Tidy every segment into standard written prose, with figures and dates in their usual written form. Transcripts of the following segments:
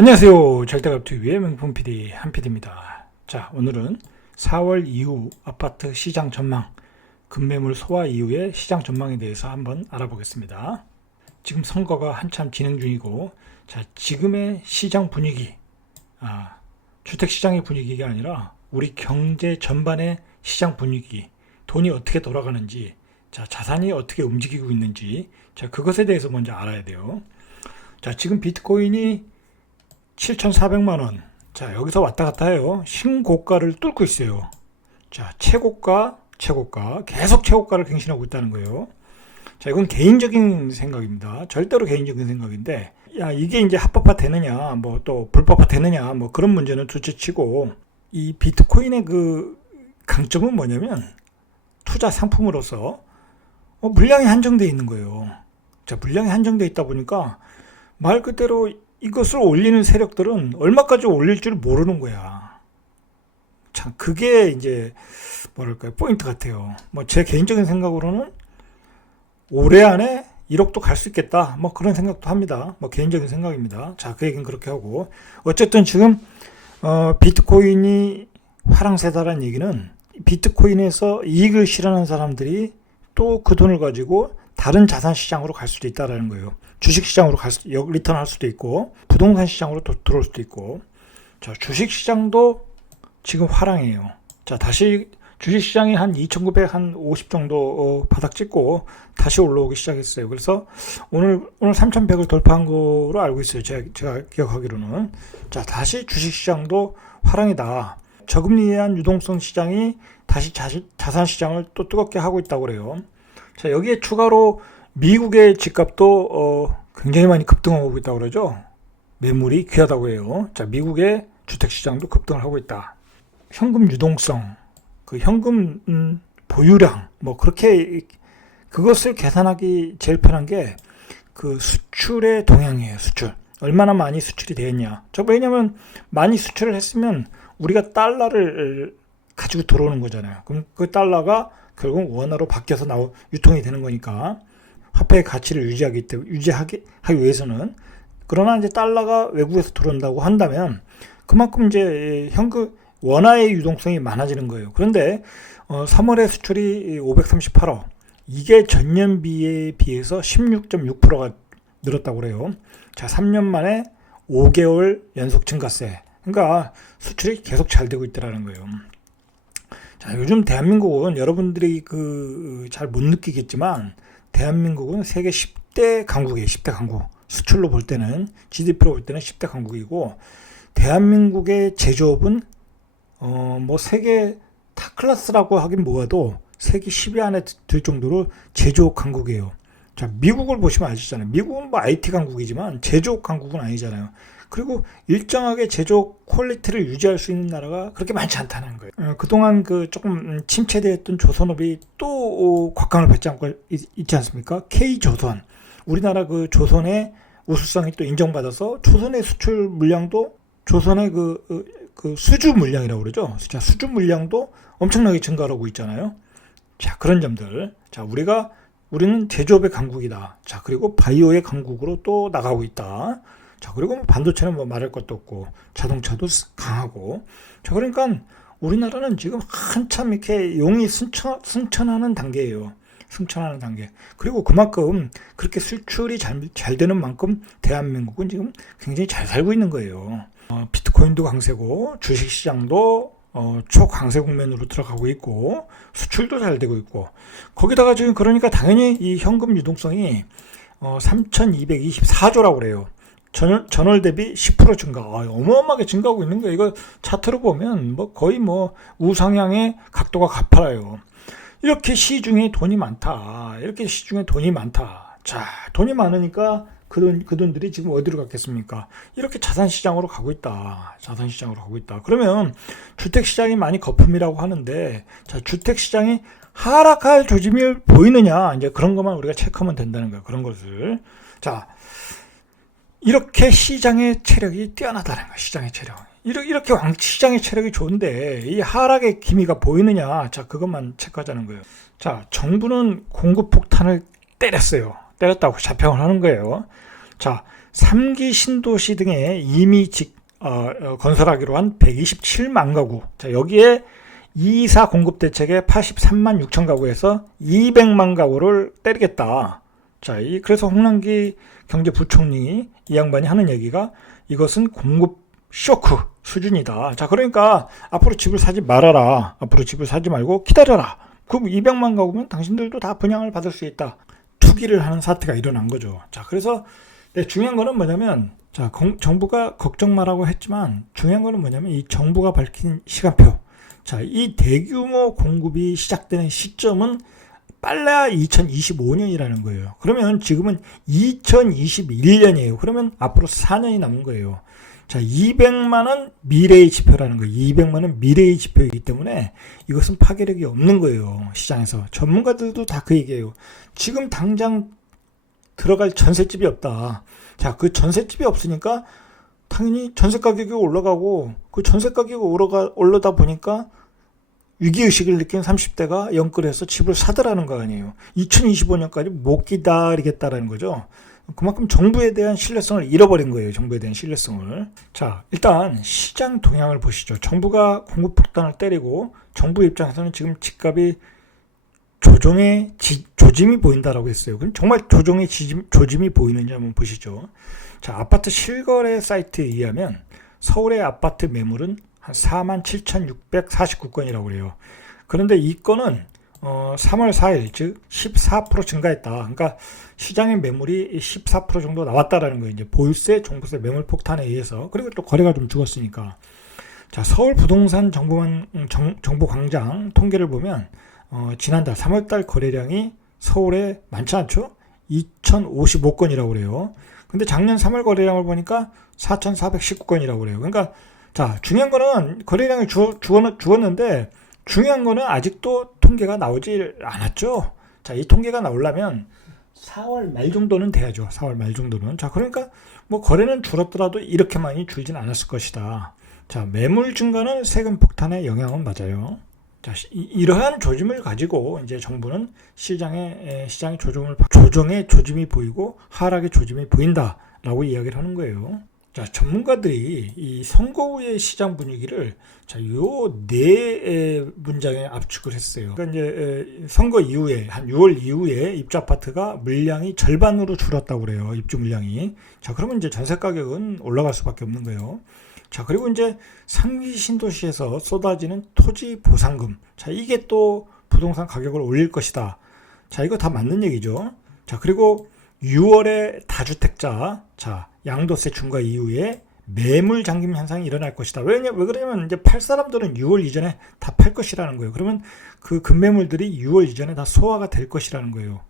안녕하세요. 절대값TV의 명품 PD 한PD입니다. 자, 오늘은 4월 이후 아파트 시장 전망, 급매물 소화 이후의 시장 전망에 대해서 한번 알아보겠습니다. 지금 선거가 한참 진행 중이고, 자, 지금의 시장 분위기, 주택시장의 분위기가 아니라 우리 경제 전반의 시장 분위기, 돈이 어떻게 돌아가는지, 자, 자산이 어떻게 움직이고 있는지, 자, 그것에 대해서 먼저 알아야 돼요. 자, 지금 비트코인이 7,400만 원. 자, 여기서 왔다 갔다 해요. 신고가를 뚫고 있어요. 자, 최고가, 계속 최고가를 갱신하고 있다는 거예요. 자, 이건 개인적인 생각입니다. 절대로 개인적인 생각인데, 야, 이게 이제 합법화 되느냐, 뭐 또 불법화 되느냐, 뭐 그런 문제는 둘째 치고, 이 비트코인의 그 강점은 뭐냐면, 투자 상품으로서 물량이 한정되어 있는 거예요. 자, 물량이 한정되어 있다 보니까, 말 그대로 이것을 올리는 세력들은 얼마까지 올릴 줄 모르는 거야. 참, 그게 이제, 뭐랄까요, 포인트 같아요. 뭐, 제 개인적인 생각으로는 올해 안에 1억도 갈 수 있겠다. 뭐, 그런 생각도 합니다. 뭐, 개인적인 생각입니다. 자, 그 얘기는 그렇게 하고. 어쨌든 지금, 비트코인이 화랑새다라는 얘기는 비트코인에서 이익을 실현한 사람들이 또 그 돈을 가지고 다른 자산 시장으로 갈 수도 있다라는 거예요. 주식 시장으로 리턴할 수도 있고, 부동산 시장으로 또 들어올 수도 있고. 자, 주식 시장도 지금 화랑이에요. 자, 다시 주식 시장이 한 2,950 정도 바닥 찍고 다시 올라오기 시작했어요. 그래서 오늘 3,100을 돌파한 거로 알고 있어요. 제가 기억하기로는. 자, 다시 주식 시장도 화랑이다. 저금리에 대한 유동성 시장이 다시 자산 시장을 또 뜨겁게 하고 있다고 그래요. 자, 여기에 추가로 미국의 집값도 굉장히 많이 급등하고 있다고 그러죠. 매물이 귀하다고 해요. 자, 미국의 주택시장도 급등을 하고 있다. 현금 유동성, 그 현금 보유량, 뭐 그렇게 그것을 계산하기 제일 편한 게 그 수출의 동향이에요. 수출. 얼마나 많이 수출이 되었냐. 왜냐면 많이 수출을 했으면 우리가 달러를 가지고 들어오는 거잖아요. 그럼 그 달러가 결국 원화로 바뀌어서 유통이 되는 거니까 화폐의 가치를 유지하기 위해서는. 그러나 이제 달러가 외국에서 들어온다고 한다면 그만큼 이제 현금 원화의 유동성이 많아지는 거예요. 그런데 3월에 수출이 538억, 이게 전년비에 비해서 16.6%가 늘었다고 그래요. 자, 3년 만에 5개월 연속 증가세. 그러니까 수출이 계속 잘 되고 있다라는 거예요. 자, 요즘 대한민국은 여러분들이 잘 못 느끼겠지만 대한민국은 세계 10대 강국이에요. 10대 강국. 수출로 볼 때는, GDP로 볼 때는 10대 강국이고, 대한민국의 제조업은 뭐 세계 탑클래스라고 하긴 뭐해도 세계 10위 안에 들 정도로 제조업 강국이에요. 자, 미국을 보시면 아시잖아요. 미국은 뭐 IT 강국이지만 제조업 강국은 아니잖아요. 그리고 일정하게 제조업 퀄리티를 유지할 수 있는 나라가 그렇게 많지 않다는 거예요. 그동안 조금 침체되었던 조선업이 또 곽강을 받지 않고 있지 않습니까? K조선. 우리나라 조선의 우수성이 또 인정받아서 조선의 수출 물량도, 조선의 수주 물량이라고 그러죠. 자, 수주 물량도 엄청나게 증가하고 있잖아요. 자, 그런 점들. 자, 우리는 제조업의 강국이다. 자, 그리고 바이오의 강국으로 또 나가고 있다. 자, 그리고 반도체는 뭐 말할 것도 없고, 자동차도 강하고. 자, 그러니까 우리나라는 지금 한참 이렇게 용이 승천하는 단계예요. 승천하는 단계. 그리고 그만큼 그렇게 수출이 잘 되는 만큼 대한민국은 지금 굉장히 잘 살고 있는 거예요. 비트코인도 강세고, 주식시장도 초강세 국면으로 들어가고 있고, 수출도 잘 되고 있고, 거기다가 지금 그러니까 당연히 이 현금 유동성이 3,224조라고 그래요. 전월 대비 10% 증가. 어마어마하게 증가하고 있는 거예요. 이거 차트로 보면 거의 우상향의 각도가 가파라요. 이렇게 시중에 돈이 많다. 자, 돈이 많으니까 그 돈들이 지금 어디로 갔겠습니까? 이렇게 자산시장으로 가고 있다. 그러면 주택시장이 많이 거품이라고 하는데, 자, 주택시장이 하락할 조짐이 보이느냐? 이제 그런 것만 우리가 체크하면 된다는 거예요. 그런 것을. 자, 이렇게 시장의 체력이 뛰어나다는 거예요. 시장의 체력. 이렇게 시장의 체력이 좋은데 이 하락의 기미가 보이느냐? 자, 그것만 체크하자는 거예요. 자, 정부는 공급 폭탄을 때렸어요. 때렸다고 자평을 하는 거예요. 자, 3기 신도시 등에 이미 건설하기로 한 127만 가구. 자, 여기에 224 공급 대책에 83만 6천 가구에서 200만 가구를 때리겠다. 자, 그래서 홍남기 경제부총리 이 양반이 하는 얘기가 이것은 공급 쇼크 수준이다. 자, 그러니까 앞으로 집을 사지 말아라. 앞으로 집을 사지 말고 기다려라. 그럼 200만 가구면 당신들도 다 분양을 받을 수 있다. 투기를 하는 사태가 일어난 거죠. 자, 그래서 중요한 거는 뭐냐면, 자, 정부가 걱정 마라고 했지만 중요한 거는 뭐냐면 이 정부가 밝힌 시간표. 자, 이 대규모 공급이 시작되는 시점은 빨라야 2025년이라는 거예요. 그러면 지금은 2021년이에요. 그러면 앞으로 4년이 남은 거예요. 자, 200만은 미래의 지표라는 거예요. 200만은 미래의 지표이기 때문에 이것은 파괴력이 없는 거예요. 시장에서. 전문가들도 다 그 얘기예요. 지금 당장 들어갈 전셋집이 없다. 자, 그 전셋집이 없으니까 당연히 전세 가격이 올라가고 그 전세 가격이 올라다 보니까 위기의식을 느낀 30대가 영끌해서 집을 사더라는 거 아니에요. 2025년까지 못 기다리겠다라는 거죠. 그만큼 정부에 대한 신뢰성을 잃어버린 거예요. 정부에 대한 신뢰성을. 자, 일단 시장 동향을 보시죠. 정부가 공급 폭탄을 때리고 정부 입장에서는 지금 집값이 조정의 조짐이 보인다라고 했어요. 그럼 정말 조정의 조짐이 보이는지 한번 보시죠. 자, 아파트 실거래 사이트에 의하면 서울의 아파트 매물은 한 47,649건이라고 그래요. 그런데 이 건은 3월 4일 즉 14% 증가했다. 그러니까 시장의 매물이 14% 정도 나왔다라는 거예요. 이제 보유세, 종부세 매물 폭탄에 의해서. 그리고 또 거래가 좀 죽었으니까. 자, 서울 부동산 정보광장 통계를 보면 지난달 3월달 거래량이 서울에 많지 않죠? 2,055건이라고 그래요. 근데 작년 3월 거래량을 보니까 4,419건이라고 그래요. 그러니까 자, 중요한 거는 거래량이 죽었는데 중요한 거는 아직도 통계가 나오질 않았죠. 자, 이 통계가 나오려면 4월 말 정도는 돼야죠. 4월 말 정도는. 자, 그러니까 뭐 거래는 줄었더라도 이렇게 많이 줄진 않았을 것이다. 자, 매물 증가는 세금 폭탄의 영향은 맞아요. 자, 이러한 조짐을 가지고 이제 정부는 시장의 조정의 조짐이 보이고 하락의 조짐이 보인다라고 이야기를 하는 거예요. 자, 전문가들이 이 선거 후의 시장 분위기를 요 네 문장에 압축을 했어요. 그러니까 이제 선거 이후에 한 6월 이후에 입주 아파트가 물량이 절반으로 줄었다고 그래요. 입주 물량이. 자, 그러면 이제 전세 가격은 올라갈 수밖에 없는 거예요. 자, 그리고 이제 3기 신도시에서 쏟아지는 토지 보상금. 자, 이게 또 부동산 가격을 올릴 것이다. 자, 이거 다 맞는 얘기죠. 자, 그리고 6월에 다주택자, 자, 양도세 중과 이후에 매물 잠김 현상이 일어날 것이다. 왜 그러냐면 이제 팔 사람들은 6월 이전에 다 팔 것이라는 거예요. 그러면 그 급매물들이 6월 이전에 다 소화가 될 것이라는 거예요.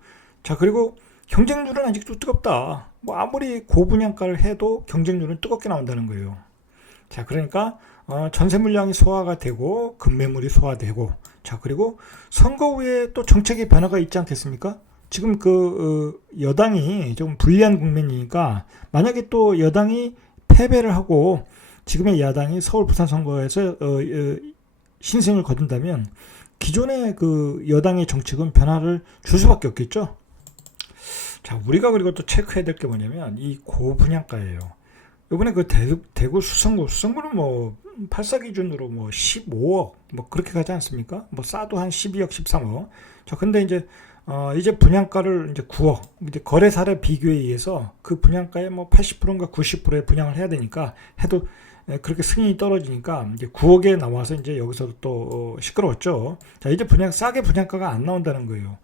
자, 그리고 경쟁률은 아직도 뜨겁다. 뭐 아무리 고분양가를 해도 경쟁률은 뜨겁게 나온다는 거예요. 자, 그러니까 전세 물량이 소화가 되고 급매물이 소화되고, 자, 그리고 선거 후에 또 정책의 변화가 있지 않겠습니까? 지금 여당이 좀 불리한 국면이니까 만약에 또 여당이 패배를 하고 지금의 야당이 서울 부산 선거에서 신승을 거둔다면 기존의 그 여당의 정책은 변화를 줄 수밖에 없겠죠. 자, 우리가 그리고 또 체크해야 될 게 뭐냐면 이 고분양가예요. 이번에 그 대구 수성구는 뭐 8사 기준으로 뭐 15억 뭐 그렇게 가지 않습니까? 뭐 싸도 한 12억, 13억. 자, 근데 이제 분양가를 이제 9억, 이제 거래 사례 비교에 의해서 그 분양가의 뭐 80%인가 90%의 분양을 해야 되니까 해도 그렇게 승인이 떨어지니까 이제 9억에 나와서 이제 여기서 또 시끄러웠죠. 자, 이제 싸게 분양가가 안 나온다는 거예요.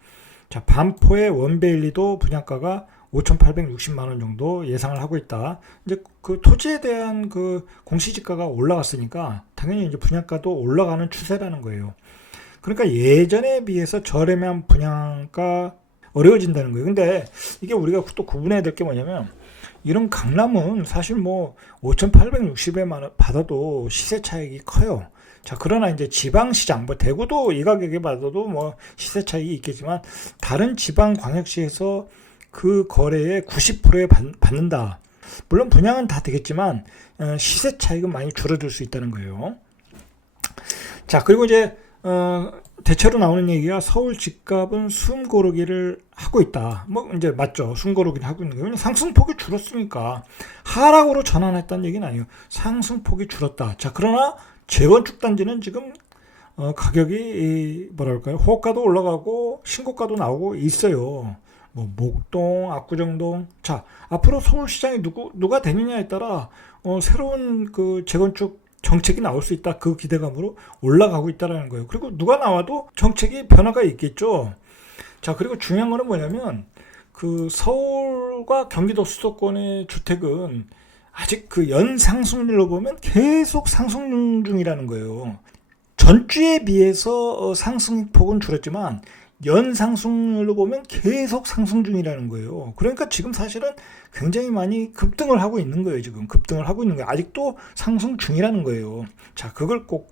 자, 반포의 원베일리도 분양가가 5,860만 원 정도 예상을 하고 있다. 이제 그 토지에 대한 그 공시지가가 올라갔으니까 당연히 이제 분양가도 올라가는 추세라는 거예요. 그러니까 예전에 비해서 저렴한 분양가 어려워진다는 거예요. 근데 이게 우리가 또 구분해야 될 게 뭐냐면 이런 강남은 사실 뭐 5,860에 받아도 시세 차익이 커요. 자, 그러나 이제 지방시장, 뭐 대구도 이 가격에 받아도 뭐 시세 차익이 있겠지만 다른 지방 광역시에서 그 거래의 90%에 받는다. 물론 분양은 다 되겠지만 시세 차익은 많이 줄어들 수 있다는 거예요. 자, 그리고 이제 대체로 나오는 얘기가 서울 집값은 숨고르기를 하고 있다. 뭐 이제 맞죠. 숨고르기를 하고 있는 거예요. 상승폭이 줄었으니까 하락으로 전환했다는 얘기는 아니에요. 상승폭이 줄었다. 자, 그러나 재건축 단지는 지금 가격이 뭐랄까요? 호가도 올라가고 신고가도 나오고 있어요. 뭐 목동, 압구정동. 자, 앞으로 서울시장이 누가 되느냐에 따라 새로운 그 재건축 정책이 나올 수 있다. 그 기대감으로 올라가고 있다라는 거예요. 그리고 누가 나와도 정책이 변화가 있겠죠. 자, 그리고 중요한 거는 뭐냐면 그 서울과 경기도 수도권의 주택은 아직 그 연상승률로 보면 계속 상승 중이라는 거예요. 전주에 비해서 상승폭은 줄었지만 연상승률로 보면 계속 상승 중이라는 거예요. 그러니까 지금 사실은 굉장히 많이 급등을 하고 있는 거예요. 지금 급등을 하고 있는 거예요. 아직도 상승 중이라는 거예요. 자, 그걸 꼭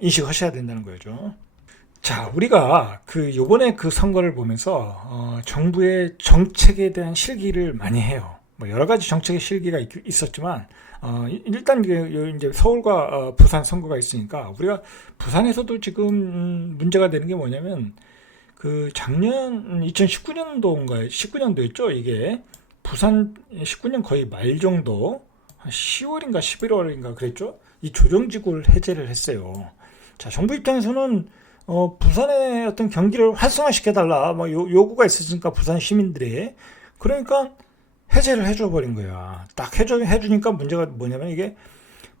인식하셔야 된다는 거죠. 자, 우리가 그 요번에 그 선거를 보면서 정부의 정책에 대한 실기를 많이 해요. 뭐 여러 가지 정책의 실기가 있었지만 일단 이제 서울과 부산 선거가 있으니까 우리가 부산에서도 지금 문제가 되는 게 뭐냐면 그 작년 2019년도인가요? 19년도였죠. 이게 부산 19년 거의 말 정도 한 10월인가 11월인가 그랬죠. 이 조정지구를 해제를 했어요. 자, 정부 입장에서는 부산의 어떤 경기를 활성화시켜달라 뭐 요구가 있었으니까 부산 시민들이 그러니까 해제를 해줘 버린 거야. 딱 해주니까 문제가 뭐냐면 이게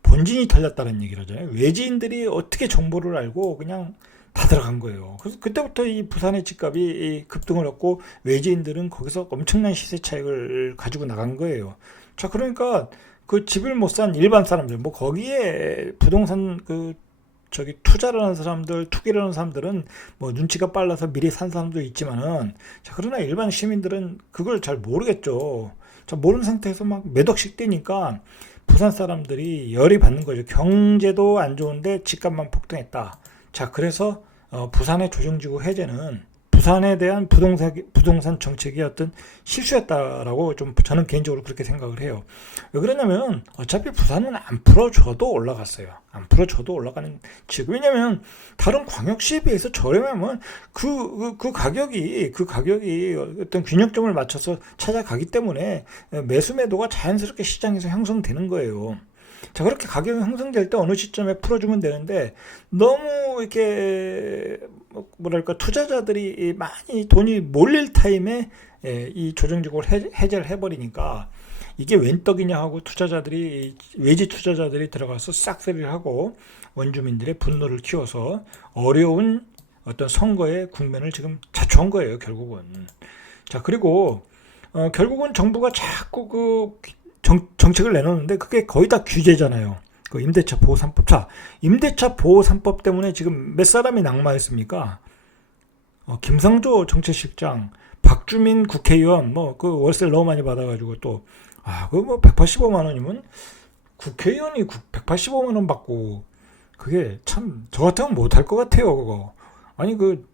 본진이 털렸다는 얘기를 하잖아요. 외지인들이 어떻게 정보를 알고 그냥 다 들어간 거예요. 그래서 그때부터 이 부산의 집값이 급등을 했고 외지인들은 거기서 엄청난 시세 차익을 가지고 나간 거예요. 자, 그러니까 그 집을 못 산 일반 사람들, 뭐 거기에 부동산 투자를 하는 사람들, 투기를 하는 사람들은 뭐 눈치가 빨라서 미리 산 사람도 있지만은, 자, 그러나 일반 시민들은 그걸 잘 모르겠죠. 자, 모르는 상태에서 막 몇 억씩 뛰니까 부산 사람들이 열이 받는 거죠. 경제도 안 좋은데 집값만 폭등했다. 자, 그래서 부산의 조정지구 해제는 부산에 대한 부동산 정책이 어떤 실수였다라고 좀 저는 개인적으로 그렇게 생각을 해요. 왜 그러냐면 어차피 부산은 안 풀어줘도 올라갔어요. 안 풀어줘도 올라가는 지금 왜냐면 다른 광역시에 비해서 저렴하면 그 가격이 어떤 균형점을 맞춰서 찾아가기 때문에 매수 매도가 자연스럽게 시장에서 형성되는 거예요. 자, 그렇게 가격이 형성될 때 어느 시점에 풀어주면 되는데 너무 이렇게 뭐랄까 투자자들이 많이 돈이 몰릴 타임에 이 조정지구를 해제를 해버리니까 이게 웬 떡이냐 하고 외지 투자자들이 들어가서 싹쓸이를 하고 원주민들의 분노를 키워서 어려운 어떤 선거의 국면을 지금 자초한 거예요, 결국은. 자, 그리고 결국은 정부가 자꾸 정책을 내놓는데 그게 거의 다 규제잖아요. 그 임대차 보호 3법. 자, 임대차 보호 3법 때문에 지금 몇 사람이 낙마했습니까? 김상조 정책실장, 박주민 국회의원, 뭐 그 월세를 너무 많이 받아가지고 또 그 뭐 185만 원이면 국회의원이 185만 원 받고 그게 참 저 같으면 못할 것 같아요. 그거 아니 그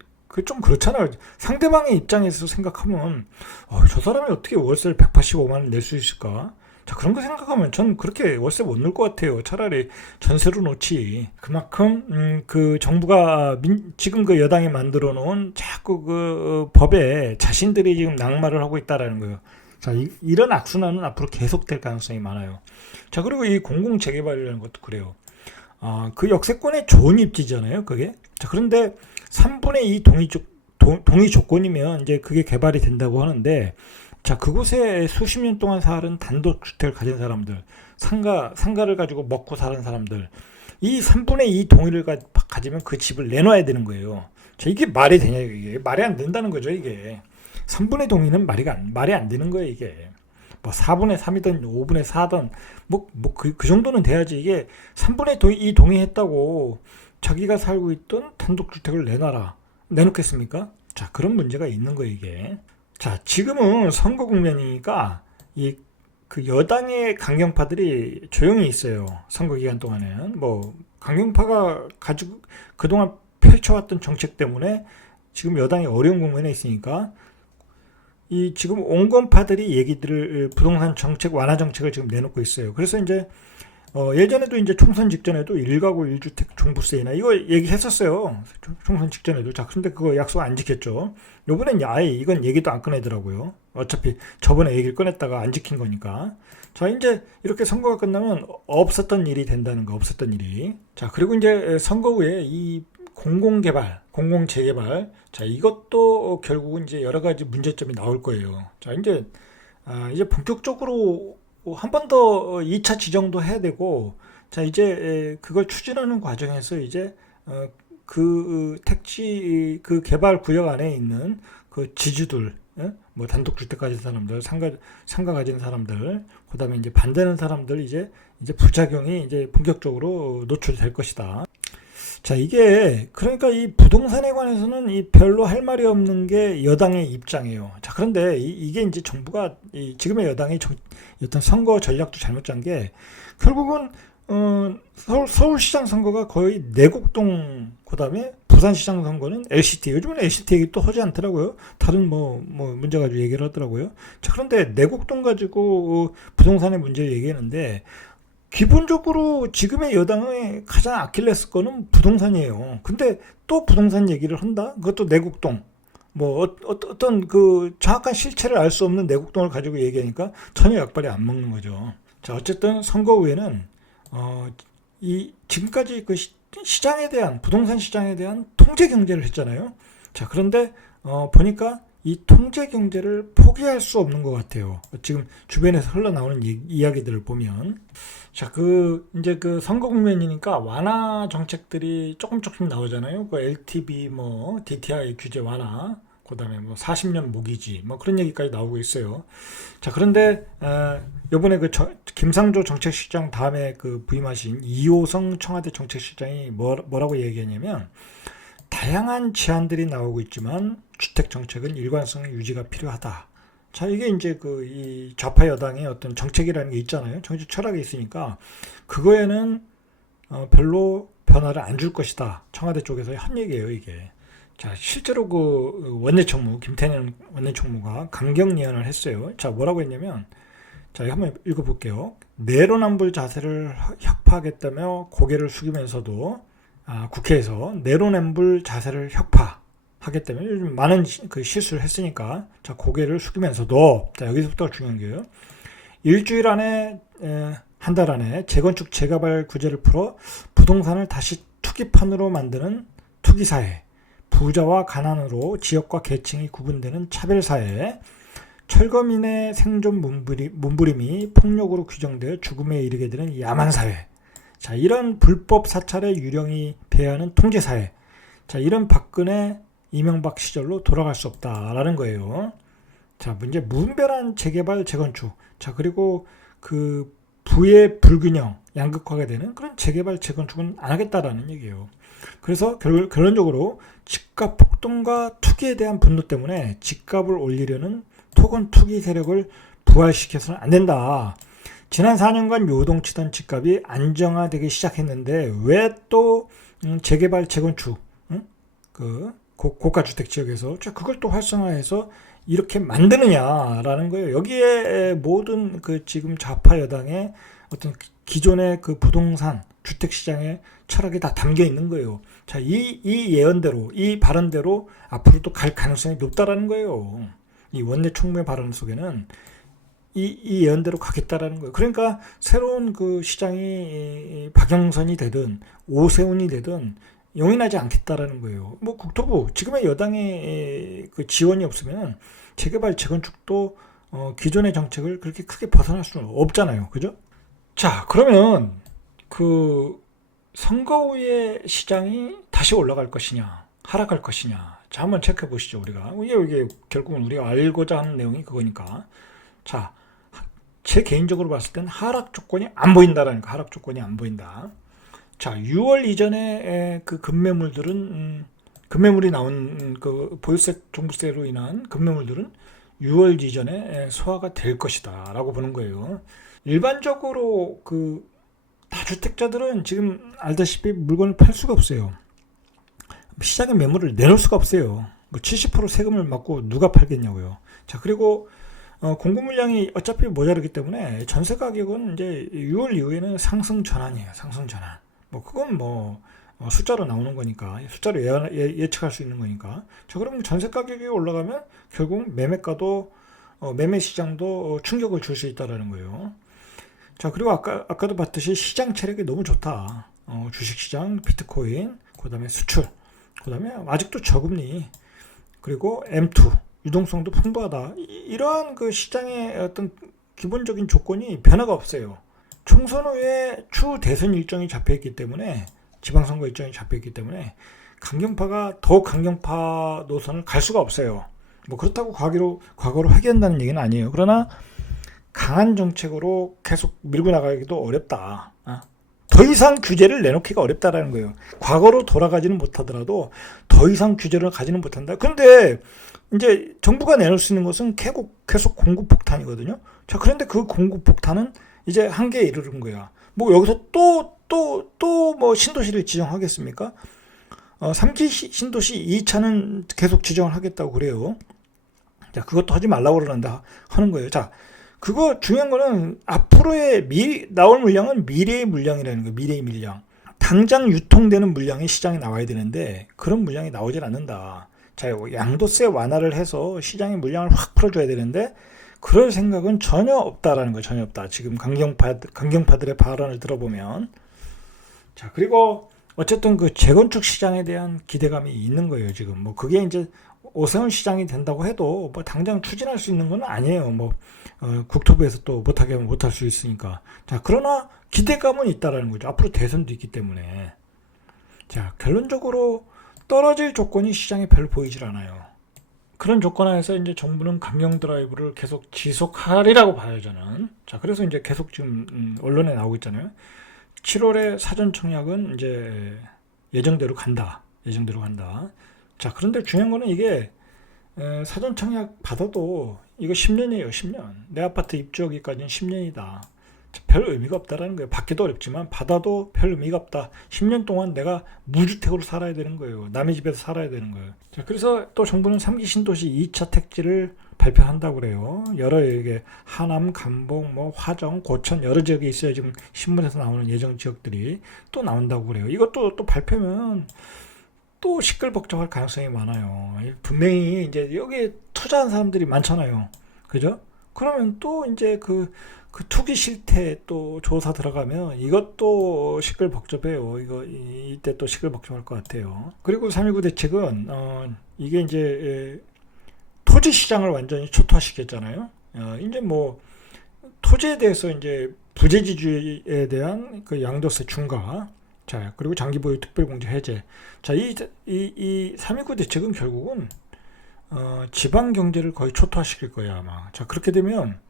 좀 그렇잖아요. 상대방의 입장에서 생각하면 저 사람이 어떻게 월세를 185만 원 낼 수 있을까? 자, 그런 거 생각하면 전 그렇게 월세 못 넣을 것 같아요. 차라리 전세로 놓지. 그만큼 그 정부가 지금 그 여당이 만들어 놓은 자꾸 그 법에 자신들이 지금 낙마를 하고 있다라는 거예요. 자, 이런 악순환은 앞으로 계속될 가능성이 많아요. 자, 그리고 이 공공재개발이라는 것도 그래요. 그 역세권의 좋은 입지잖아요, 그게. 자, 그런데 3분의 2 동의 조건이면 이제 그게 개발이 된다고 하는데, 자, 그곳에 수십 년 동안 살은 단독주택을 가진 사람들, 상가를 가지고 먹고 사는 사람들, 이 3분의 2 동의를 가지면 그 집을 내놔야 되는 거예요. 자, 이게 말이 되냐, 이게. 말이 안 된다는 거죠, 이게. 3분의 동의는 말이 안 되는 거예요, 이게. 뭐 4분의 3이든 5분의 4든, 그 정도는 돼야지. 이게 3분의 2 동의했다고 자기가 살고 있던 단독주택을 내놓겠습니까? 자, 그런 문제가 있는 거예요, 이게. 자, 지금은 선거 국면이니까 그 여당의 강경파들이 조용히 있어요. 선거 기간 동안에는 뭐 강경파가 가지고 그동안 펼쳐왔던 정책 때문에 지금 여당이 어려운 국면에 있으니까 이 지금 온건파들이 부동산 정책 완화 정책을 지금 내놓고 있어요. 그래서 이제 예전에도 이제 총선 직전에도 1가구 1주택 종부세나 이거 얘기했었어요. 총선 직전에도. 자, 근데 그거 약속 안 지켰죠. 요번엔 아예 이건 얘기도 안 꺼내더라고요. 어차피 저번에 얘기를 꺼냈다가 안 지킨 거니까. 자, 이제 이렇게 선거가 끝나면 없었던 일이 된다는 거, 없었던 일이. 자, 그리고 이제 선거 후에 이 공공개발, 공공재개발. 자, 이것도 결국은 이제 여러 가지 문제점이 나올 거예요. 자, 이제 본격적으로 한 번 더 2차 지정도 해야 되고, 자, 이제 그걸 추진하는 과정에서 이제 그 택지 그 개발 구역 안에 있는 그 지주들, 예? 뭐 단독주택 가진 사람들, 상가 가진 사람들, 그다음에 이제 반대하는 사람들 이제 부작용이 이제 본격적으로 노출될 것이다. 자, 이게 그러니까 이 부동산에 관해서는 이 별로 할 말이 없는 게 여당의 입장이에요. 자, 그런데 이게 이제 정부가 지금의 여당이 어떤 선거 전략도 잘못 짠 게 결국은 서울시장 선거가 거의 내곡동, 그다음에 부산시장 선거는 LCT. 요즘은 LCT 얘기 또 하지 않더라고요. 다른 뭐 문제 가지고 얘기를 하더라고요. 자, 그런데 내곡동 가지고 부동산의 문제를 얘기하는데 기본적으로 지금의 여당의 가장 아킬레스건은 부동산이에요. 근데 또 부동산 얘기를 한다? 그것도 내곡동. 뭐 어떤 그 정확한 실체를 알 수 없는 내곡동을 가지고 얘기하니까 전혀 약발이 안 먹는 거죠. 자, 어쨌든 선거 후에는 이 지금까지 그 시장에 대한 부동산 시장에 대한 통제 경제를 했잖아요. 자, 그런데 보니까 이 통제 경제를 포기할 수 없는 것 같아요. 지금 주변에서 흘러나오는 이야기들을 보면. 자, 이제 그 선거 국면이니까 완화 정책들이 조금씩 나오잖아요. 그 LTV DTI 규제 완화, 그 다음에 40년 모기지, 그런 얘기까지 나오고 있어요. 자, 그런데, 요번에 김상조 정책실장 다음에 부임하신 이호성 청와대 정책실장이 뭐라고 얘기했냐면, 다양한 제안들이 나오고 있지만, 주택 정책은 일관성 유지가 필요하다. 자, 이게 이제 이 좌파 여당의 어떤 정책이라는 게 있잖아요. 정책 철학이 있으니까, 그거에는 별로 변화를 안 줄 것이다. 청와대 쪽에서 한 얘기예요, 이게. 자, 실제로 원내총무, 김태년 원내총무가 강경 예언을 했어요. 자, 뭐라고 했냐면, 자, 한번 읽어볼게요. 내로남불 자세를 혁파하겠다며 고개를 숙이면서도, 국회에서 내로남불 자세를 혁파하겠다며 요즘 많은 실수를 했으니까, 자, 고개를 숙이면서도, 자, 여기서부터 중요한 게요. 일주일 안에, 한 달 안에 재건축 재개발 규제를 풀어 부동산을 다시 투기판으로 만드는 투기사회, 부자와 가난으로 지역과 계층이 구분되는 차별사회, 철거민의 생존 몸부림이 폭력으로 규정되어 죽음에 이르게 되는 야만사회, 자, 이런 불법 사찰의 유령이 배하는 통제사회, 자, 이런 박근혜 이명박 시절로 돌아갈 수 없다라는 거예요. 자, 이제 무분별한 재개발 재건축, 자, 그리고 부의 불균형 양극화가 되는 그런 재개발 재건축은 안 하겠다라는 얘기예요. 그래서 결론적으로 집값 폭등과 투기에 대한 분노 때문에 집값을 올리려는 토건 투기 세력을 부활시켜서는 안 된다. 지난 4년간 요동치던 집값이 안정화되기 시작했는데 왜 또 재개발 재건축, 고가주택 지역에서 그걸 또 활성화해서 이렇게 만드느냐라는 거예요. 여기에 모든 지금 좌파 여당의 어떤 기존의 부동산 주택 시장의 철학이 다 담겨 있는 거예요. 자, 이 예언대로, 이 발언대로 앞으로도 갈 가능성이 높다라는 거예요. 이 원내 총무의 발언 속에는 이 예언대로 가겠다라는 거예요. 그러니까 새로운 시장이 박영선이 되든 오세훈이 되든 용인하지 않겠다라는 거예요. 국토부 지금의 여당의 지원이 없으면 재개발 재건축도 기존의 정책을 그렇게 크게 벗어날 수는 없잖아요. 그죠? 자, 그러면 선거 후에 시장이 다시 올라갈 것이냐, 하락할 것이냐. 자, 한번 체크해 보시죠, 우리가. 이게 결국은 우리가 알고자 하는 내용이 그거니까. 자, 제 개인적으로 봤을 땐 하락 조건이 안 보인다라는 거, 하락 조건이 안 보인다. 자, 6월 이전에 급매물들은, 급매물이 나온 보유세 종부세로 인한 급매물들은 6월 이전에 소화가 될 것이다 라고 보는 거예요. 일반적으로 다주택자들은 지금 알다시피 물건을 팔 수가 없어요. 시장에 매물을 내놓을 수가 없어요. 70% 세금을 맞고 누가 팔겠냐고요. 자, 그리고 공급 물량이 어차피 모자르기 때문에 전세 가격은 이제 6월 이후에는 상승 전환이에요. 상승 전환. 뭐 그건 뭐 숫자로 나오는 거니까, 숫자로 예측할 수 있는 거니까. 자, 그럼 전세 가격이 올라가면 결국 매매가도 매매 시장도 충격을 줄 수 있다라는 거예요. 자, 그리고 아까도 봤듯이 시장 체력이 너무 좋다. 주식시장, 비트코인, 그 다음에 수출, 그 다음에 아직도 저금리, 그리고 M2, 유동성도 풍부하다. 이러한 그 시장의 어떤 기본적인 조건이 변화가 없어요. 총선 후에 추후 대선 일정이 잡혀있기 때문에, 지방선거 일정이 잡혀있기 때문에 강경파가 더 강경파 노선을 갈 수가 없어요. 뭐 그렇다고 과거로 회귀한다는 얘기는 아니에요. 그러나 강한 정책으로 계속 밀고 나가기도 어렵다. 더 이상 규제를 내놓기가 어렵다라는 거예요. 과거로 돌아가지는 못하더라도 더 이상 규제를 가지는 못한다. 그런데 이제 정부가 내놓을 수 있는 것은 계속 공급 폭탄이거든요. 자, 그런데 그 공급 폭탄은 이제 한계에 이르는 거야. 뭐 여기서 또 뭐 신도시를 지정하겠습니까? 3기 신도시 2차는 계속 지정을 하겠다고 그래요. 자, 그것도 하지 말라고 그러는데 하는 거예요. 자, 그거 중요한 거는 앞으로의 나올 물량은 미래의 물량이라는 거예요. 미래의 물량. 당장 유통되는 물량이 시장에 나와야 되는데 그런 물량이 나오질 않는다. 자, 양도세 완화를 해서 시장의 물량을 확 풀어줘야 되는데 그럴 생각은 전혀 없다라는 거예요. 전혀 없다. 지금 강경파들의 발언을 들어보면. 자, 그리고 어쨌든 그 재건축 시장에 대한 기대감이 있는 거예요. 지금 뭐 그게 이제 오세훈 시장이 된다고 해도 뭐 당장 추진할 수 있는 건 아니에요. 뭐 국토부에서 또 못하게 하면 못할 수 있으니까. 자, 그러나 기대감은 있다라는 거죠. 앞으로 대선도 있기 때문에. 자, 결론적으로 떨어질 조건이 시장에 별로 보이질 않아요. 그런 조건 하에서 이제 정부는 강경 드라이브를 계속 지속하리라고 봐요, 저는. 자, 그래서 이제 계속 지금 언론에 나오고 있잖아요. 7월에 사전 청약은 이제 예정대로 간다. 자, 그런데 중요한 거는 이게 사전 청약 받아도 이거 10년이에요, 10년. 내 아파트 입주하기까지는 10년이다. 별 의미가 없다라는 거예요. 받기도 어렵지만 받아도 별 의미가 없다. 10년 동안 내가 무주택으로 살아야 되는 거예요. 남의 집에서 살아야 되는 거예요. 자, 그래서 또 정부는 3기 신도시 2차 택지를 발표한다고 그래요. 여러 이게 하남, 감봉, 뭐 화정, 고천 여러 지역이 있어요. 지금 신문에서 나오는 예정 지역들이 또 나온다고 그래요. 이것도 또 발표면 또 시끌벅적할 가능성이 많아요. 분명히 이제 여기에 투자한 사람들이 많잖아요. 그죠? 그러면 또 이제 그 투기 실태 또 조사 들어가면 이것도 시끌벅적해요. 이때 또 시끌벅적할 것 같아요. 그리고 3.19 대책은 이게 이제 토지 시장을 완전히 초토화시켰잖아요. 이제 뭐 토지에 대해서 이제 부재지주에 대한 그 양도세 중과, 자, 그리고 장기 보유 특별공제 해제. 자, 이 3.19 대책은 결국은 지방 경제를 거의 초토화시킬 거야, 아마. 자, 그렇게 되면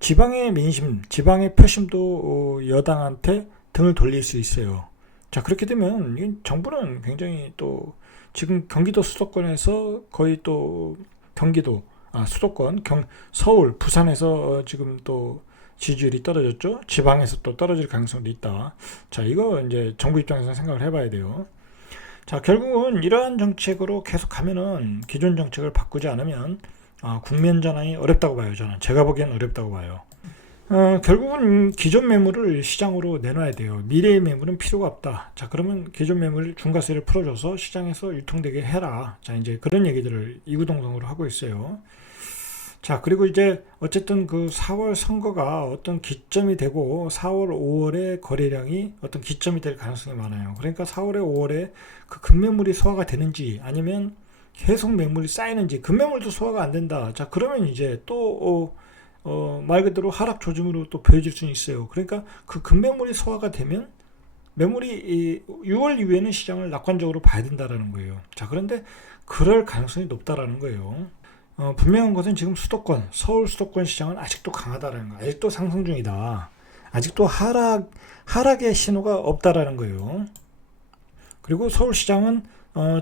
지방의 민심, 지방의 표심도 여당한테 등을 돌릴 수 있어요. 자, 그렇게 되면 정부는 굉장히 또 지금 경기도 수도권에서 거의 또 경기도, 수도권, 서울, 부산에서 지금 또 지지율이 떨어졌죠. 지방에서 또 떨어질 가능성도 있다. 자, 이거 이제 정부 입장에서 생각을 해봐야 돼요. 자, 결국은 이러한 정책으로 계속 가면은 기존 정책을 바꾸지 않으면 국면 전환이 어렵다고 봐요. 저는 제가 보기엔 어렵다고 봐요. 결국은 기존 매물을 시장으로 내놔야 돼요. 미래의 매물은 필요가 없다. 자, 그러면 기존 매물 중과세를 풀어줘서 시장에서 유통되게 해라. 자, 이제 그런 얘기들을 이구동성으로 하고 있어요. 자, 그리고 이제 어쨌든 그 4월 선거가 어떤 기점이 되고 4월, 5월의 거래량이 어떤 기점이 될 가능성이 많아요. 그러니까 4월에, 5월에 그 급매물이 소화가 되는지 아니면 계속 매물이 쌓이는지, 급매물도 소화가 안 된다. 자, 그러면 이제 또 말 그대로 하락 조짐으로 또 보여질 수는 있어요. 그러니까 그 급매물이 소화가 되면 매물이 6월 이후에는 시장을 낙관적으로 봐야 된다라는 거예요. 자, 그런데 그럴 가능성이 높다라는 거예요. 분명한 것은 지금 수도권, 서울 수도권 시장은 아직도 강하다라는 거, 아직도 상승 중이다. 아직도 하락의 신호가 없다라는 거예요. 그리고 서울 시장은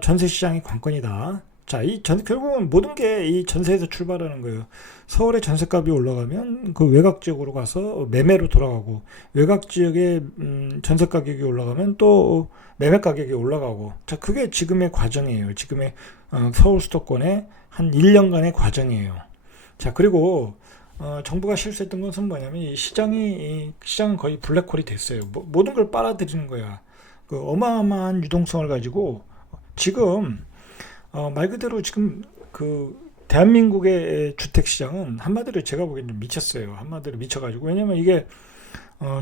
전세 시장이 관건이다. 자, 결국은 모든 게 이 전세에서 출발하는 거예요. 서울의 전세값이 올라가면 그 외곽 지역으로 가서 매매로 돌아가고, 외곽 지역의 전세 가격이 올라가면 또 매매 가격이 올라가고, 자, 그게 지금의 과정이에요. 지금의 서울 수도권의 한 1년간의 과정이에요. 자, 그리고 정부가 실수했던 것은 뭐냐면 시장은 거의 블랙홀이 됐어요. 모든 걸 빨아들이는 거야. 그 어마어마한 유동성을 가지고 지금 말 그대로 지금 그 대한민국의 주택 시장은 한마디로 제가 보기에는 좀 미쳤어요. 한마디로 미쳐가지고 왜냐면 이게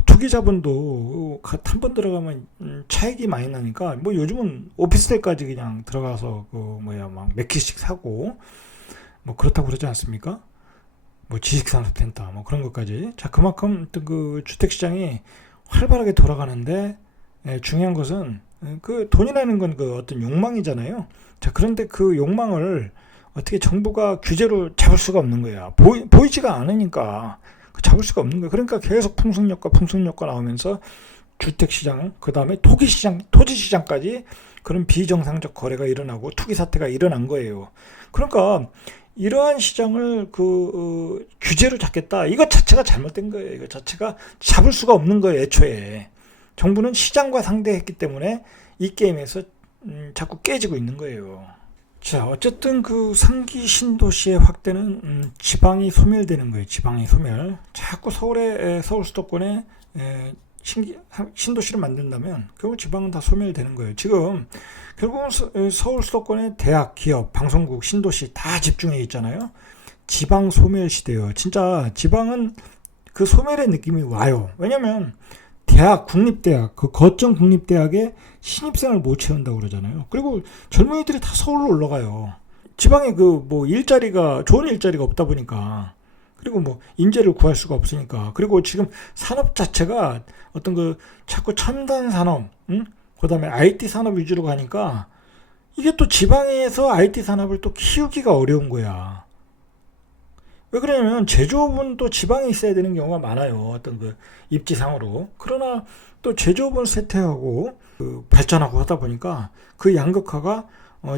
투기 자본도 한 번 들어가면 차익이 많이 나니까 뭐 요즘은 오피스텔까지 그냥 들어가서 그 뭐야 막 몇 개씩 사고 뭐 그렇다고 그러지 않습니까? 뭐 지식산업센터 뭐 그런 것까지. 자, 그만큼 그 주택 시장이 활발하게 돌아가는데 중요한 것은 그 돈이라는 건 그 어떤 욕망이잖아요. 자, 그런데 그 욕망을 어떻게 정부가 규제로 잡을 수가 없는 거야. 보이지가 않으니까 잡을 수가 없는 거야. 그러니까 계속 풍속효과 나오면서 주택시장, 그 다음에 토지시장까지 그런 비정상적 거래가 일어나고 투기 사태가 일어난 거예요. 그러니까 이러한 시장을 규제로 잡겠다. 이것 자체가 잘못된 거예요. 이거 자체가 잡을 수가 없는 거예요. 애초에. 정부는 시장과 상대했기 때문에 이 게임에서 자꾸 깨지고 있는 거예요. 자, 어쨌든 그 상기 신도시의 확대는 지방이 소멸되는 거예요. 지방이 소멸. 자꾸 서울 수도권에 신도시를 만든다면 결국 지방은 다 소멸되는 거예요. 지금 결국은 서울 수도권에 대학, 기업, 방송국, 신도시 다 집중해 있잖아요. 지방 소멸 시대예요. 진짜 지방은 그 소멸의 느낌이 와요. 왜냐면 국립대학, 그 거점 국립대학에 신입생을 못 채운다고 그러잖아요. 그리고 젊은이들이 다 서울로 올라가요. 지방에 좋은 일자리가 없다 보니까. 그리고 뭐 인재를 구할 수가 없으니까. 그리고 지금 산업 자체가 자꾸 첨단 산업, 그다음에 IT 산업 위주로 가니까 이게 또 지방에서 IT 산업을 또 키우기가 어려운 거야. 왜 그러냐면 제조업은 또 지방에 있어야 되는 경우가 많아요. 입지상으로. 그러나 또 제조업은 쇠퇴하고 발전하고 하다 보니까 그 양극화가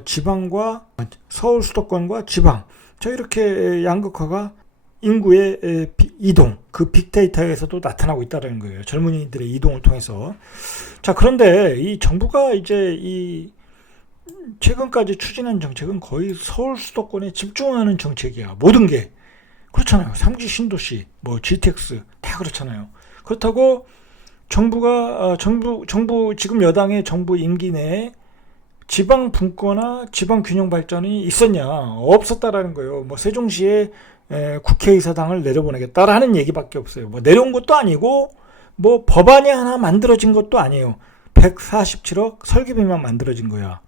지방과 서울 수도권과 지방, 이렇게 양극화가 인구의 이동, 그 빅데이터에서도 나타나고 있다는 거예요. 젊은이들의 이동을 통해서. 자, 그런데 이 정부가 이제 최근까지 추진한 정책은 거의 서울 수도권에 집중하는 정책이야. 모든 게. 그렇잖아요. 3기 신도시, GTX 다 그렇잖아요. 그렇다고 정부 지금 여당의 정부 임기 내에 지방 분권화, 지방 균형 발전이 있었냐? 없었다라는 거예요. 세종시에 국회의사당을 내려보내겠다라는 얘기밖에 없어요. 내려온 것도 아니고 법안이 하나 만들어진 것도 아니에요. 147억 설계비만 만들어진 거야.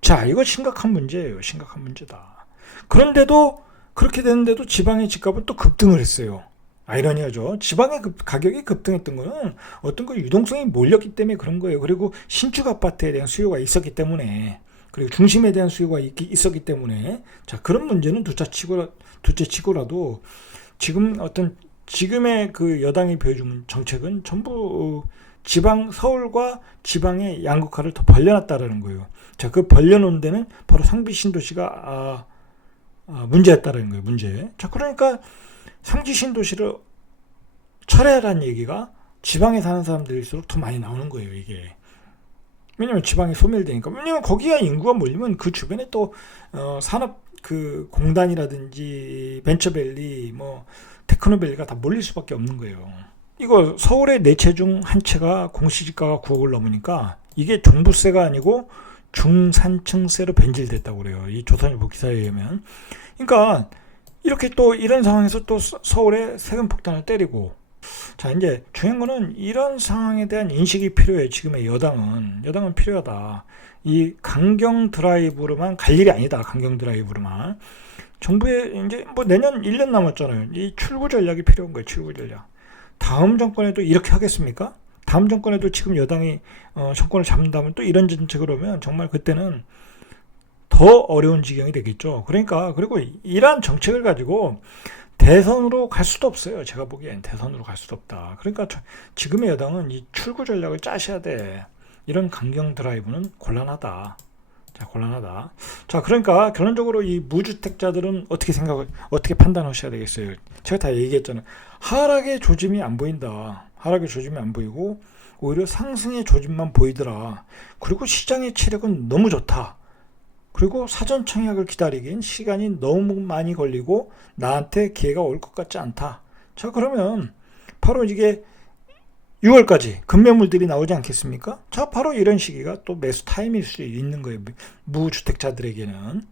자, 이거 심각한 문제예요. 심각한 문제다. 그런데도 그렇게 됐는데도 지방의 집값은 또 급등을 했어요. 아이러니하죠. 지방의 가격이 급등했던 거는 어떤 유동성이 몰렸기 때문에 그런 거예요. 그리고 신축 아파트에 대한 수요가 있었기 때문에, 그리고 중심에 대한 수요가 있었기 때문에, 자, 그런 문제는 둘째치고라도 지금의 그 여당이 보여준 정책은 전부 서울과 지방의 양극화를 더 벌려놨다라는 거예요. 자, 그 벌려놓은 데는 바로 상비 신도시가 문제였다는 거예요. 문제. 자, 그러니까 상지 신도시를 철회하라는 얘기가 지방에 사는 사람들일수록 더 많이 나오는 거예요. 이게. 왜냐면 지방이 소멸되니까. 왜냐면 거기가 인구가 몰리면 그 주변에 또 산업 그 공단이라든지 벤처밸리, 테크노밸리가 다 몰릴 수밖에 없는 거예요. 이거 서울의 4채 중 한 채가 공시지가가 9억을 넘으니까 이게 종부세가 아니고 중산층세로 변질됐다고 그래요. 이 조선일보 기사에 의하면. 그러니까 이렇게 또 이런 상황에서 또 서울에 세금 폭탄을 때리고. 자, 이제 중요한 거는 이런 상황에 대한 인식이 필요해. 지금의 여당은 필요하다. 이 강경 드라이브로만 갈 일이 아니다. 강경 드라이브로만. 정부에 이제 내년 1년 남았잖아요. 이 출구 전략이 필요한 거예요. 출구 전략. 다음 정권에도 이렇게 하겠습니까? 다음 정권에도 지금 여당이 정권을 잡는다면 또 이런 정책으로 오면 정말 그때는 더 어려운 지경이 되겠죠. 그러니까 그리고 이러한 정책을 가지고 대선으로 갈 수도 없어요. 제가 보기엔 대선으로 갈 수도 없다. 그러니까 지금의 여당은 이 출구 전략을 짜셔야 돼. 이런 강경 드라이브는 곤란하다. 자, 곤란하다. 자, 그러니까 결론적으로 이 무주택자들은 어떻게 판단하셔야 되겠어요? 제가 다 얘기했잖아요. 하락의 조짐이 안 보인다. 하락의 조짐이 안 보이고 오히려 상승의 조짐만 보이더라. 그리고 시장의 체력은 너무 좋다. 그리고 사전 청약을 기다리긴 시간이 너무 많이 걸리고 나한테 기회가 올 것 같지 않다. 자, 그러면 바로 이게 6월까지 급매물들이 나오지 않겠습니까? 자, 바로 이런 시기가 또 매수 타임일 수 있는 거예요. 무주택자들에게는.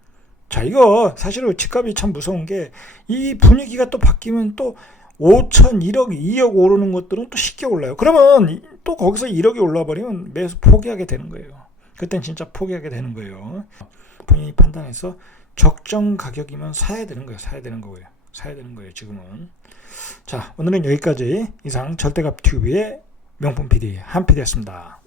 자, 이거 사실은 집값이 참 무서운 게 이 분위기가 또 바뀌면 또 5천, 1억, 2억 오르는 것들은 또 쉽게 올라요. 그러면 또 거기서 1억이 올라 버리면 매수 포기하게 되는 거예요. 그땐 진짜 포기하게 되는 거예요. 본인이 판단해서 적정 가격이면 사야 되는 거예요. 사야 되는 거고요. 사야 되는 거예요, 지금은. 자, 오늘은 여기까지. 이상 절대값 튜브의 명품 PD 한 PD였습니다.